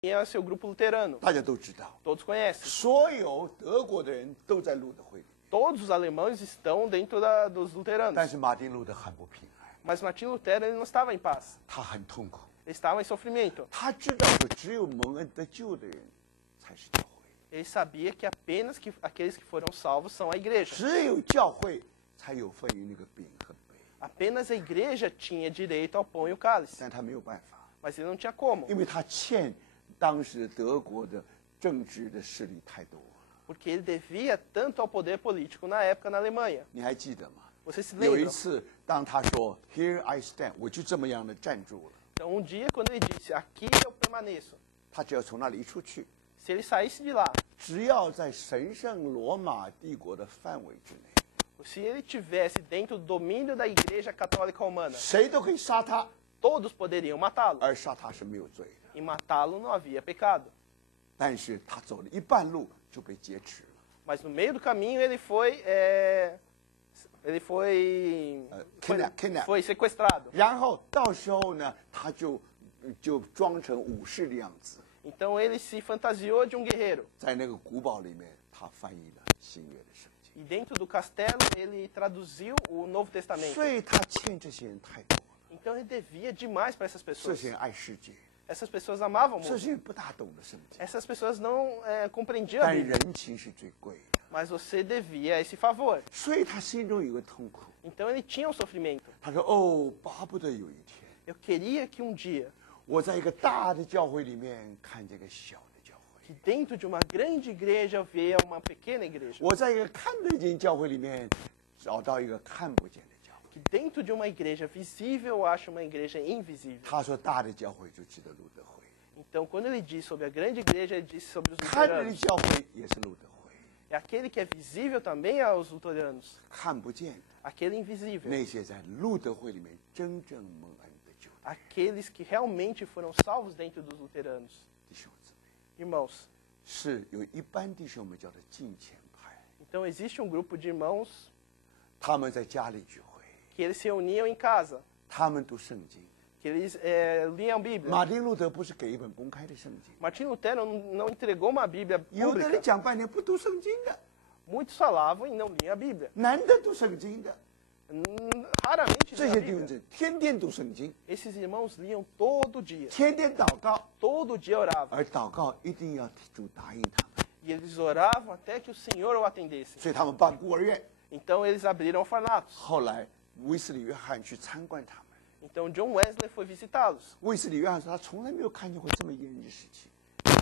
tinha seu grupo luterano. 大家都知道， Todos conhecem. 所有德国的人都在路德会里， Todos os alemães estão dentro dos 但 luteranos. 是马丁路德很不平安， Mas Martinho Lutero ele não estava em paz. 他很痛苦， Ele estava em sofrimento. 他知道说只有蒙恩得救的人才是教会， Ele sabia que apenas aqueles que foram salvos são a igreja. 只有教会才有份于那个饼和杯， Apenas a igreja tinha direito ao pão e o cálice. 但他没有办法， Mas ele não tinha como. 因为他欠当时德国的政治的势力太多了。 Porque ele devia tanto ao poder político na época na Alemanha. 你还记得吗？ Você se 有一 lembra? 次，当他说 "Here I stand"，我就这么样的站住了。 Então, dia, quando ele disse, aqui eu permaneço, 他只要从那里一出去， se ele saísse de lá, 只要在神圣罗马帝国的范围之内， se ele tivesse dentro do domínio da Igreja Católica Romana, 谁都可以杀他， todos poderiam matá-lo. 而杀他是没有罪的。 E matá-lo não havia pecado. 但是他走了一半路就被劫持了。 Mas no meio do caminho ele foi kidnap foi sequestrado. 然后到时候呢，他就装成武士的样子， Então ele se fantasiou de guerreiro. 在那个古堡里面，他翻译了新约的圣经。 E dentro do castelo ele traduziu o Novo Testamento. 所以他欠这些人太多了， Então ele devia demais para essas 这 pessoas. 些人爱世界， Essas pessoas amavam 这 muito. 些人不大懂得圣经， Essas pessoas não compreendiam a 但 Bíblia. 人情是最贵的， Mas você devia esse favor. 所以他心中有个痛苦。 Então ele tinha um sofrimento. 他说：“哦，巴不得有一天， Eu queria que dia, 我在一个大的教会里面看见一个小的教会， que dentro de uma grande igreja eu via uma pequena igreja. 我在一个看得见教会里面找到一个看不见的教会。 Que dentro de uma igreja visível eu acho uma igreja invisível. 他说大的教会就记得路德会， Então quando ele diz sobre a grande igreja, ele diz sobre os 看着的 luteranos. 教会也是路德会， É aquele que é visível também aos luteranos. 看不见的 Aquele invisível. 那些在路德会里面真正蒙恩的救的 Aqueles que realmente foram salvos dentro dos luteranos. 弟兄姊妹， Irmãos, 是有一般弟兄们叫做敬虔派， então existe grupo de irmãos 他们在家里聚会， que eles se reuniam em casa, 他们读圣经。 que eles liam a Bíblia. 马丁路德不是给一本公开的圣经， Martinho Lutero não entregou uma Bíblia 有的人 pública. 讲半天不读圣经的， Muitos falavam e não liam a Bíblia. 男的读圣经的， Raramente 这 liam 些 a 弟兄 Bíblia. 姊妹天天读圣经， Esses irmãos liam todo dia. 天天祷告， Todo dia oravam. 而祷告一定要主答应他们， E eles oravam até que o Senhor o atendesse. 所以他们办孤儿院。 Então eles abriram orfanatos. 后来威斯里约翰去参观他们， Então John Wesley foi visitá-los. 威斯里约翰说他从来没有看见过这么严的事情。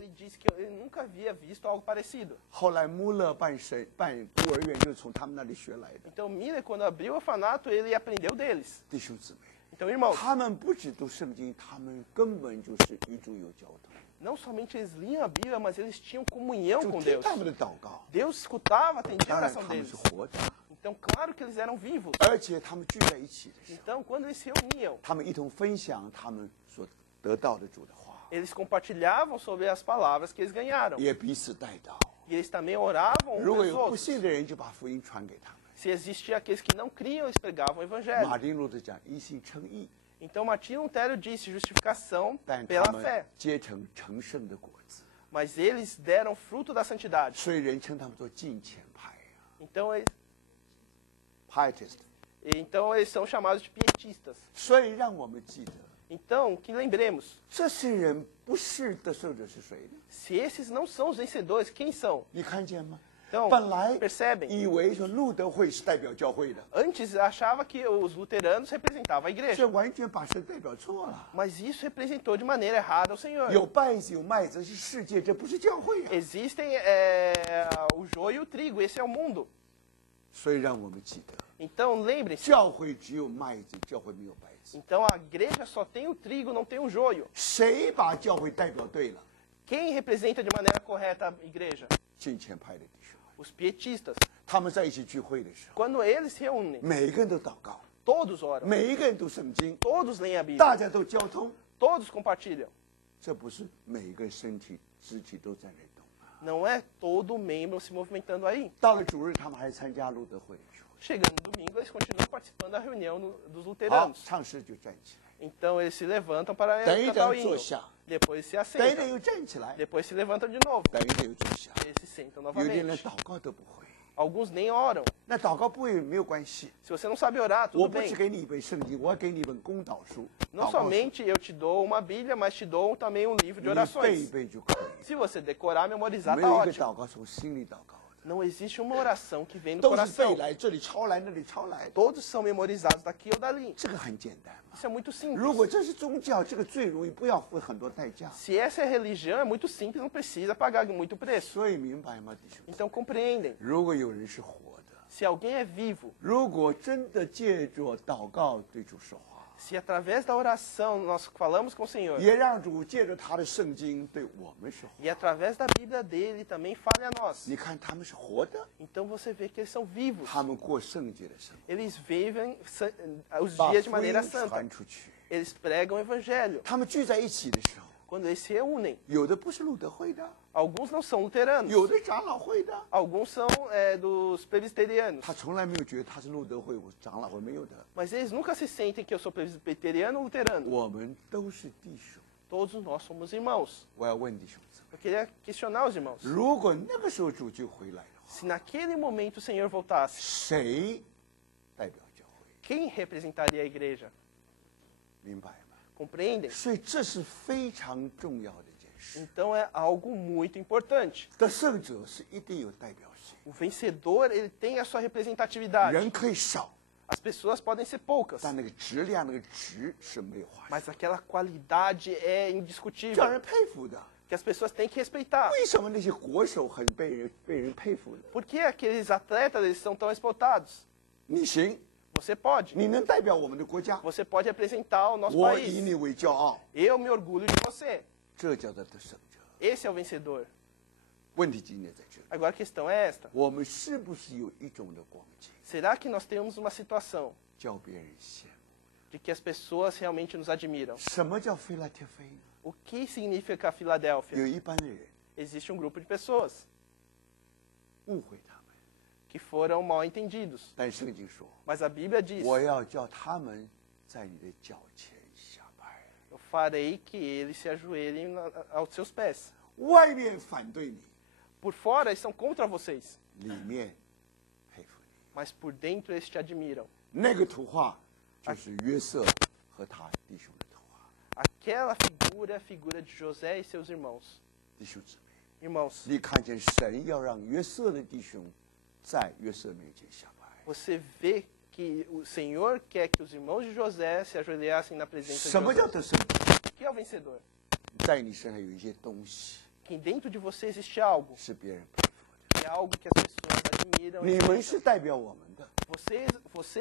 Ele disse que ele nunca havia visto algo parecido. 后来穆勒办孤儿院就是从他们那里学来的。 Então Miller, quando abriu o orfanato, ele aprendeu deles. 弟兄姊妹， Então, irmãos, 他们不只读圣经，他们根本就是与主有交通， não somente eles liam a Bíblia, mas eles tinham comunhão 主 com 听 Deus. 他们的祷告。 Deus escutava, atendia a 当然， oração 他们 deles. 是活着， Então, claro que eles eram vivos. 而且他们聚在一起的时候， Então, quando eles se reuniam, 他们一同分享他们所得到的主的话， eles compartilhavam sobre as palavras que eles ganharam. 也彼此带祷。 E eles também oravam 如 uns 果 pelos 有不 outros. 信的人，就把福音传给他们。 Se existia aqueles que não criam, eles pregavam o evangelho. 马丁路德讲一心称义， Então, Martinho Lutero disse justificação 但他 pela 们 fé. 结成成圣的果子， Mas eles deram fruto da santidade. 所以人称他们做敬虔派啊 Então eles, ，pietist。 então, eles são chamados de pietistas. 所以让我们记得， Então, que lembremos, 这些人不是得胜者是谁呢？ se esses não são os vencedores, quem são? 你看见吗？ Então, 本来 percebem? 以为说路德会是代表教会的， Antes achava que os luteranos representavam a 这 igreja. 完全把神代表错了。 Mas isso representou de maneira errada o Senhor. 有稗子有麦子是世界，这不是教会啊。 Existem o joio e o trigo, esse é o mundo. 所以让我们记得， Então, lembrem-se, 教会只有麦子，教会没有稗子。 então a igreja só tem o trigo, não tem o joio. 谁把教会代表对了？ Quem representa de maneira correta a igreja? 敬虔派的弟兄， Os pietistas. 他们在一起聚会的时候， Quando eles se reúnem, 每一个人都祷告， todos oram, 每一个人读圣经， todos leem a Bíblia, 大家都交通。 todos compartilham. 这不是每一个身体肢体都在那动啊。 Não é todo membro se movimentando aí. 到了主日，他们还参加路德会的聚会。 Chegando no domingo, eles continuam participando da reunião dos 好， luteranos. 唱诗就站起来。Então eles se levantam para 等一 cantar o 等坐 hino. 下， Depois se 等一等 assentam. 又站起来， Depois se levantam de novo. 等一等又坐下。 Eles se sentam 有的人 novamente. 祷告都不会， Alguns nem oram. 那祷告不会没有关系。 Se você não sabe orar, 我 tudo 不只 bem. 给你一本圣经，我还给你一本公祷书。 Não 祷告书 somente eu te dou uma Bíblia, mas te dou também um livro de 你背一 orações. 背就可以。 Se você decorar, memorizar, 没 tá 有一个 ótimo. 祷告从心里祷告的， Não existe uma oração que vem do 都是背 coração. 来，这里抄来，那里抄来的， Todos são memorizados daqui ou dali. 这个很简单嘛。 Isso é muito 如果 simples. 这是宗教，这个最容易，不要付很多代价。 Se essa é religião, é muito simples, não precisa pagar muito preço. 所以明白吗，弟兄？ Então compreendem. 如果有人是活的， Se alguém é vivo, 如果真的借着祷告对主说话， se através da oração nós falamos com o Senhor, 也让主借着他的圣经对我们说话。 e através da Bíblia dele também fale a nós. 你看他们是活的， Então você vê que eles são vivos. 他们过圣洁的生活， Eles vivem os 把 dias de 福音 maneira santa. 传出去。 Eles pregam o evangelho. 他们聚在一起的时候， Quando eles se reúnem, 有的不是路德会的， alguns não são luteranos, 有的长老会的。 alguns são dos presbiterianos. 他从来没有觉得他是路德会，我是长老会，没有的。 Mas eles nunca se sentem que eu sou presbiteriano ou luterano. 我们都是弟兄。 Todos nós somos irmãos. 我要问弟兄姊妹， Eu queria questionar os irmãos. 如果那个时候主就回来的话， Se naquele momento o Senhor voltasse, 谁代表教会？ quem representaria a igreja? 明白吗？ Compreendem? 所以这是非常重要的一件事。 Então é algo muito importante. 得胜者是一定有代表性， O vencedor, ele tem a sua representatividade. 人可以少， As pessoas podem ser poucas, 但那个质量、那个值是没有话说， mas aquela qualidade é 让 indiscutível, 人佩服的。 que as pessoas têm que respeitar. 为什么那些国手很被人佩服的？ Por que aqueles atletas eles são tão explotados? 你行， Você pode. 你能代表我们的国家， Você pode representar o nosso 我以 país. 你为骄傲， Eu me orgulho de você. 这叫做得胜者。 Esse é o vencedor. 问题今天在这里， Agora a questão é esta. 我们是不是有一种的光景， Será que nós temos uma situação 叫别人羡慕？ de que as pessoas realmente nos admiram? 什么叫菲拉铁菲呢？ O que significa Filadélfia? 有一般的人 Existe um grupo de pessoas 误会他们， que foram mal entendidos. 但圣经说， Mas a Bíblia diz: 我要叫他们在你的脚前下拜。 Eu farei que eles se ajoelhem aos seus pés. 外面反对你， Por fora eles são contra vocês, 里面佩服你。 mas por dentro eles te admiram. 那个图画就是约瑟和他弟兄的图画。 Aquela figura é a figura de José e seus irmãos. 弟兄姊妹， Irmãos, 你看见神要让约瑟的弟兄在约瑟面前下拜， você vê que o Senhor quer que os irmãos de José se ajoelhassem na presença 什么 de 叫 José. 得胜？ O que é o vencedor? 在你身上有一些东西 Que dentro de você existe algo, 是别人佩服的。 que é algo que as pessoas admiram. 你们是代表我们的， Vocês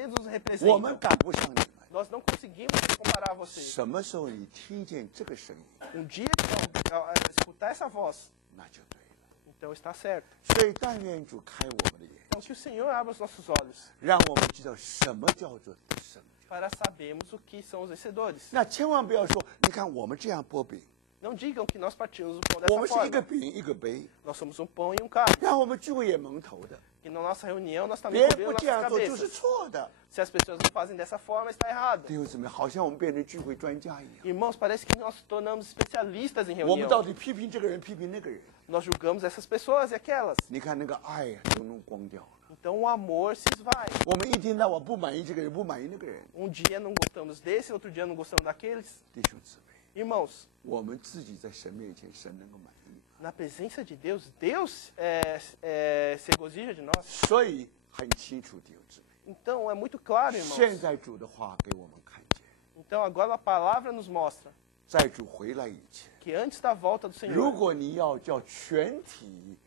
nos 我们 representam. 赶不上你们。 Nós não conseguimos se comparar a vocês. 什么时候你听见这个声音， dia que eu escutar essa voz, 那就对了。 então está certo. 所以但愿主开我们的眼， Então que o Senhor abra os nossos olhos 让我们知道什么叫做得胜者。 para sabermos o que são os vencedores. 那千万不要说，你看我们这样剥饼， Não digam que nós partimos o pão 我们 dessa 是一个 forma. 饼一个杯， Nós somos um pão e um cálice. 然后我们聚会也蒙头的， E na nossa reunião nós 别 também 人不 cobrimos 这样 nossas 做就是 cabeças. 错的。 Se as pessoas não fazem dessa forma, está errado. 弟兄姊妹，好像我们变成聚会专家一样， Irmãos, parece que nós nos tornamos especialistas em 我们到 reunião. 底批评这个人，批评那个人。 Nós julgamos essas pessoas e aquelas. 你看那个爱呀、都弄光掉了。 Então o amor se esvai. 我们一天到晚不满意这个人，不满意那个人。 Dia não gostamos desse, outro dia não gostamos daqueles. 弟兄姊妹， Irmãos, 我们自己在神面前，神能够满意， na presença de Deus, Deus se regozija de nós. 所以很清楚，弟兄姊妹。 Então é muito claro, 现 irmãos. 在主的话给我们看见， Então agora a palavra nos mostra 在主回来以前， que antes da volta do 如 Senhor, 果你要叫全体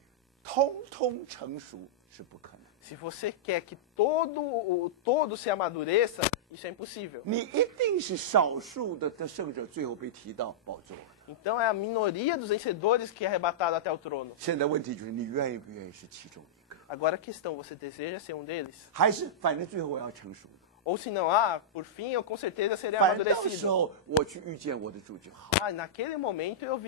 通通成熟，是不可能。 se você quer que todo se amadureça, isso é impossível. 你一定是少数的得胜者，最后被提到宝座的。 Então é a minoria dos vencedores que é arrebatada até o trono. 现在问题就是你愿不愿意是其中一个， Agora a questão, você deseja ser um deles? 还是反正最后我要成熟的， Ou se não, por fim eu com certeza serei 反正到时 amadurecido. 候我去遇见我的主就好。 Naquele momento eu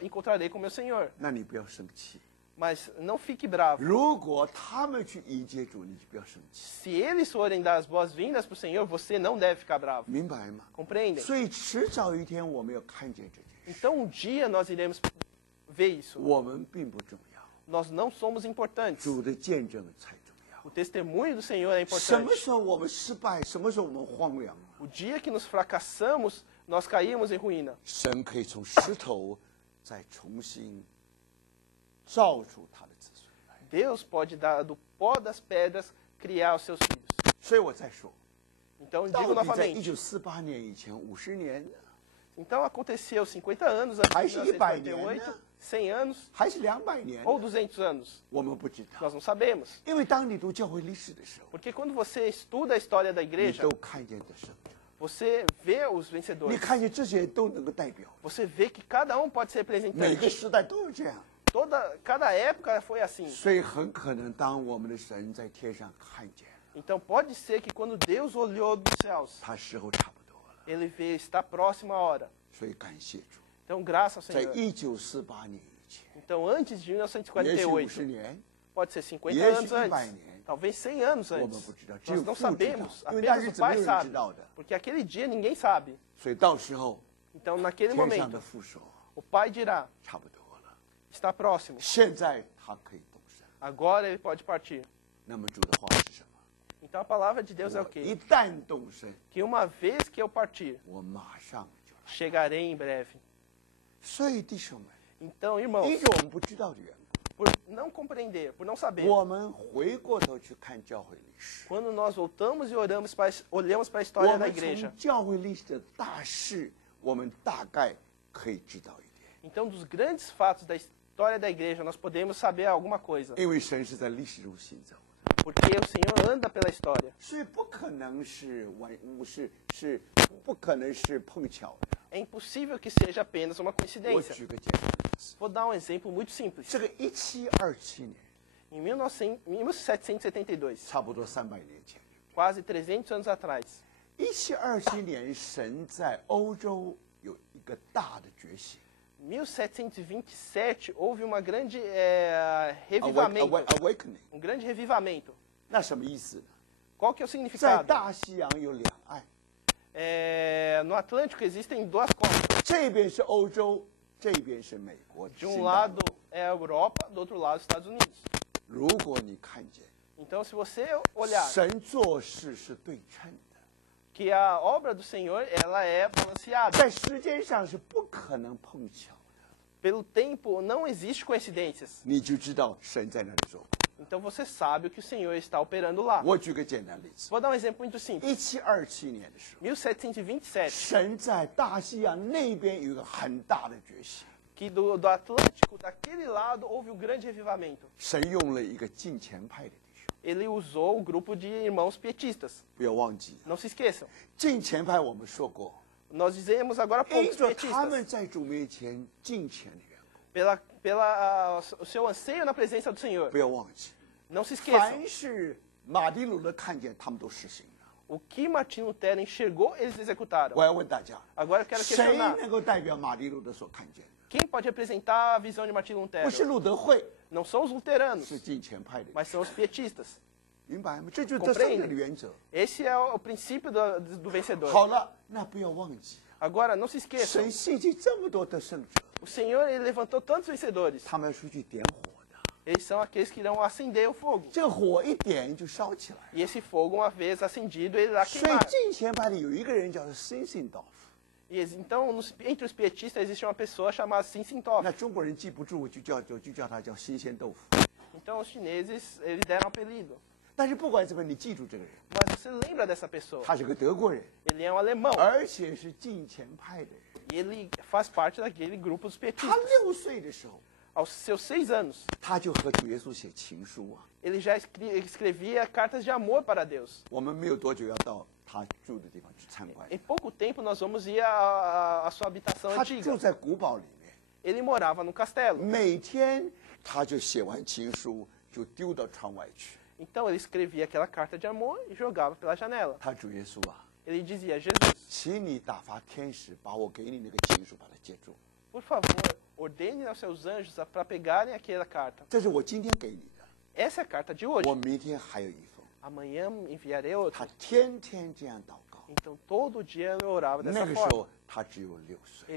encontrarei com meu Senhor. 那你不要生气， Mas não fique bravo. 如果他们去迎接主，你就不要生气， Se eles forem dar as boas-vindas para o Senhor, você não deve ficar bravo. 明白吗？ Compreendem? 所以迟早一天我们要看见这件事， Então um dia nós iremos ver isso. 我们并不重要， Nós não somos importantes. 主的见证才重要。 O testemunho do Senhor é 什么 importante. 时候我们失败，什么时候我们荒凉， O dia que nos fracassamos, nós caímos em ruína. 神可以从石头再重新造出他的子孙来。 Deus pode dar do pó das pedras criar os seus filhos. 所以我再说， Então 到 digo 底在 novamente. 1948年以前50年呢， Então aconteceu 50 anos antes Aí de se 100 1948, 100 anos 还是200年呢？ ou 200 anos. 我们不知道， Nós não sabemos. 因为当你读教会历史的时候， Porque quando você estuda a história da 你 igreja, 都看见这胜者， você vê os 你 vencedores. 看见这些人都能够代表， Você vê que cada um pode ser 每个 representante. 时代都是这样。 Cada época foi assim. 所以很可能当我们的神在天上看见， Então pode ser que quando Deus olhou dos céus, 他时候差不多了。 ele vê, está próximo a hora. 所以感谢主， Então graças ao 在 Senhor. 1948年以前， Então antes de 也许50 1948, 年， pode ser 50 也许 anos 100 antes, 年， talvez 100 anos 我们 antes. 不知道，只有 Nós não 父知道 sabemos, 因为那 apenas 日 o 子没 Pai 有人 sabe. 知道的。 Porque aquele dia ninguém sabe. 所以到时候 Então naquele 天上的 momento, 父说 o Pai dirá, 差不多了， está próximo. 现在他可以动身。 Agora ele pode partir. 那么主的话是什么？ Então a palavra de Deus é o 我一 quê? 旦动身， Que uma vez que eu partir, 我马上就来。 chegarei em breve. 所以弟兄们， Então, irmãos, 因着我们不知道的缘故， por não compreender, por não saber, 我们回过头去看教会历史， quando nós voltamos e olhamos para a 我 história da 们 igreja, 从教会历史的大事，我们大概可以知道一点， então dos grandes fatos da história da igreja, nós podemos saber alguma coisa. 因为神是在历史中行走的， Porque o Senhor anda pela história. 所以不可能是不可能是碰巧的。 É impossível que seja apenas uma 我 coincidência. 举个简单的例子， Vou dar um exemplo muito simples. 这个1727年， Em 1772, 差不多300年前， quase 300 anos atrás, 1727年，神在欧洲有一个大的觉醒 1727 houve uma grande revivamento, awakening， grande revivamento. 那什么意思呢？ Qual que é o 在 significado? 大西洋有两岸， No Atlântico existem duas costas. 这边是欧洲，这边是美国。 De um lado é a Europa, do outro lado os Estados Unidos. 如果你看见 Então, se você olhar 神做事是对称的， que a obra do Senhor ela é balanceada. 在时间上是不可能碰巧的， Pelo tempo não existe coincidências. 你就知道神在那里做。 Então você sabe o que o Senhor está operando lá. 我举个简单例子， Vou dar um exemplo muito simples. 1727年的时候， 1727, 神在大西洋那边有一个很大的觉醒， que do Atlântico, daquele lado, houve um grande revivamento. 神用了一个近前派的弟兄， Ele usou o grupo de irmãos pietistas. 不要忘记， Não se esqueçam. 近前派我们说过， Nós dizemos agora há pouco 因 os 着他们 pietistas. 在主面前敬虔的缘故， O seu anseio na presença do Senhor. 不要忘记， Não se esqueçam. 凡是马丁路德看见，他们都实行了。 O que Martin Lutero enxergou, eles executaram. 我要问大家， Agora eu quero 谁 questionar. 能够代表马丁路德所看见的？ Quem pode representar a visão de Martin 不 Lutero? 是路德会， Não são os luteranos, 是近前派的， mas são os pietistas. 明白吗？这就是得胜者的原则。 Esse é o princípio do vencedor. 好了，那不要忘记， Agora, não se esqueçam. 神兴起这么多得胜者， O Senhor ele levantou tantos vencedores. 他们要出去点火的， Eles são aqueles que irão acender o fogo. 这个火一点就烧起来。 E esse fogo, uma vez acendido, ele irá 所以 queimar. 近前派里有一个人叫做辛信道夫， Então, entre os pietistas existe uma pessoa chamada Sinsintoff. 那中国人记不住，就叫他叫新鲜豆腐。 Então, os chineses eles deram apelido. 但是不管怎么样，你记住这个人， Mas você lembra dessa pessoa? 他是个德国人， Ele é um alemão. 而且是近前派的人。 E ele faz parte daquele grupo dos 他 pietistas. 6岁的时候， Aos seus 6 anos, 他就和主耶稣写情书啊。 ele já escrevia cartas de amor para Deus. 我们没有多久要到他住的地方去参观。 Em pouco tempo, nós vamos ir à sua habitação 他住 antiga. 在古堡里面， Ele morava no castelo. 每天他就写完情书就丢到窗外去。 Então, ele escrevia aquela carta de amor e jogava pela janela. 他主耶稣啊， Ele dizia, Jesus, 请你打发天使把我给你那个情书把它接住。 por favor, ordene aos seus anjos para pegarem aquela carta. 这是我今天给你的， Essa é a carta de hoje. 我明天还有一封。 Amanhã enviarei outra. 他天天这样祷告， Então todo dia eu orava 那 dessa 个时 forma. 候他只有6岁。